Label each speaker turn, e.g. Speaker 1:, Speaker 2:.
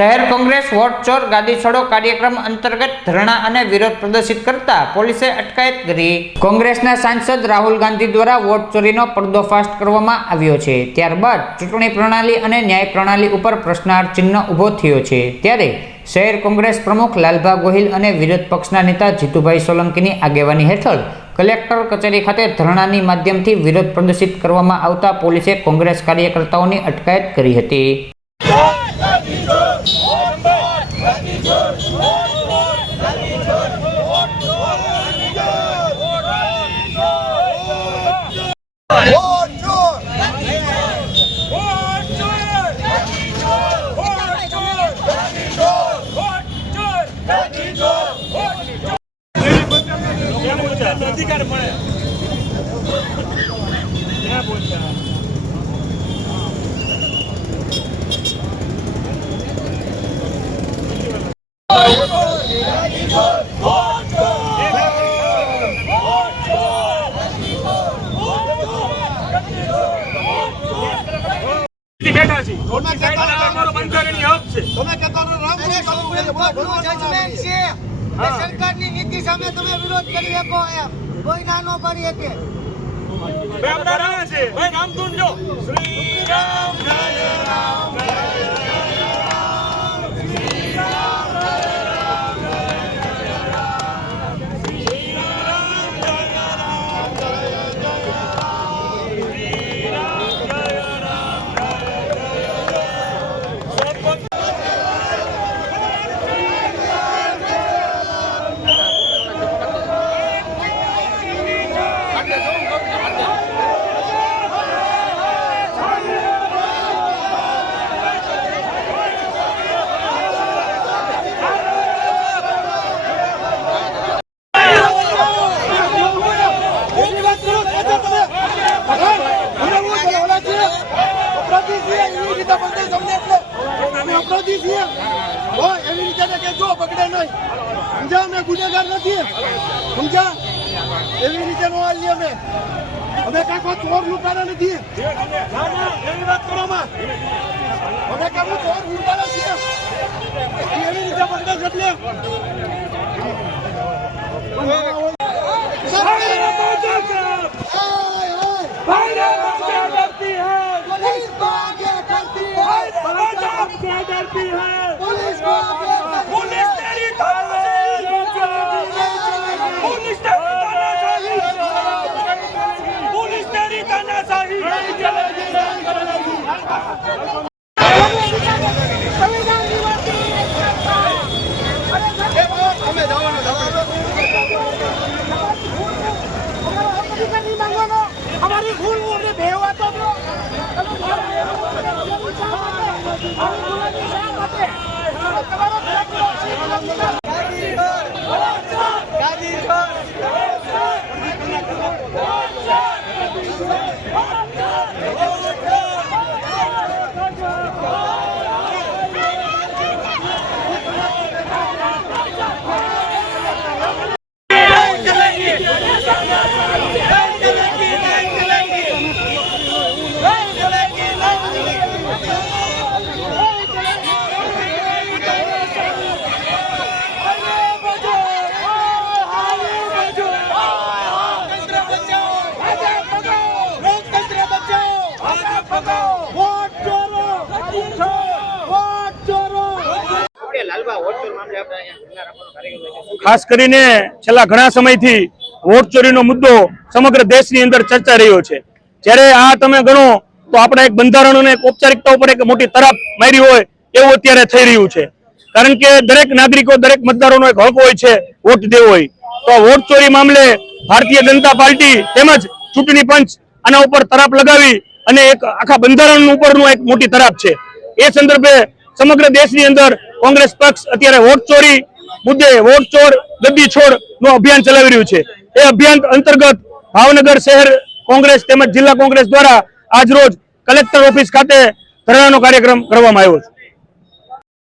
Speaker 1: શહેર કોંગ્રેસ વોટ ચોર ગાદી છોડો કાર્યક્રમ અંતર્ગત ધરણા અને વિરોધ પ્રદર્શિત કરતા પોલીસે અટકાયત કરી. કોંગ્રેસના સાંસદ રાહુલ ગાંધી દ્વારા વોટ ચોરીનો પર્દોફાશ કરવામાં આવ્યો છે. ત્યારબાદ ચૂંટણી પ્રણાલી અને ન્યાય પ્રણાલી ઉપર પ્રશ્નાર્થ ચિહ્ન ઊભો થયો છે. ત્યારે શહેર કોંગ્રેસ પ્રમુખ લાલભા ગોહિલ અને વિરોધ પક્ષના નેતા જીતુભાઈ સોલંકીની આગેવાની હેઠળ કલેક્ટર કચેરી ખાતે ધરણાની માધ્યમથી વિરોધ પ્રદર્શિત કરવામાં આવતા પોલીસે કોંગ્રેસ કાર્યકર્તાઓની અટકાયત કરી હતી.
Speaker 2: અધિકાર પડે ક્યાં બોલતા બેઠા છીએ. હક છે.
Speaker 3: જજમેન્ટ છે. સરકારની નીતિ સામે તમે વિરોધ કરી શકો એમ. કોઈ નાનો પડી શકે.
Speaker 2: ભાઈ આપણા રાહ છે. ભાઈ નામ ધૂન જો? શ્રી રામ જય રામ.
Speaker 4: ગુનેગાર નથી સમજા એવી રીતે નો આલીએ અમે. અમે કાંઈ ચોર લૂંટાણા નથી ના એવી વાત કરો માં અમે કાંઈ ચોર લૂંટાણા છીએ એવી રીતે બંધ એટલે.
Speaker 3: पुलिस को आगे करती पुलिस
Speaker 2: तेरी तानाशाही पुलिस तेरी तानाशाही पुलिस तेरी तानाशाही
Speaker 3: संविधान हमारी भूल बोले भेवा तो વોટ
Speaker 2: ખાસ કરીને છેલ્લા ઘણા સમયથી વોટ ચોરીનો મુદ્દો સમગ્ર દેશની અંદર ચર્ચા રહ્યો છે. જ્યારે આ તમે ગણો તો આપણા એક બંધારણ અને એક ઔપચારિકતા ઉપર એક મોટી તરફ મારી હોય એવું અત્યારે થઈ રહ્યું છે. કારણ કે દરેક નાગરિકો, દરેક મતદારોનો એક હક હોય છે વોટ દેવો હોય તો આ વોટ ચોરી મામલે ભારતીય જનતા પાર્ટી તેમજ ચૂંટણી પંચ આના ઉપર તરાપ લગાવી અને એક આખા બંધારણ ઉપરનું એક મોટી તરાપ છે. એ સંદર્ભે સમગ્ર દેશની અંદર કોંગ્રેસ પક્ષ અત્યારે વોટ ચોરી મુદ્દે વોટ ચોર, ગદ્દી છોડનું અભિયાન ચલાવી રહ્યું છે. એ અભિયાન અંતર્ગત ભાવનગર શહેર કોંગ્રેસ તેમજ જિલ્લા કોંગ્રેસ દ્વારા આજ રોજ કલેક્ટર ઓફિસ ખાતે ધરણાનો કાર્યક્રમ કરવામાં આવ્યો છે.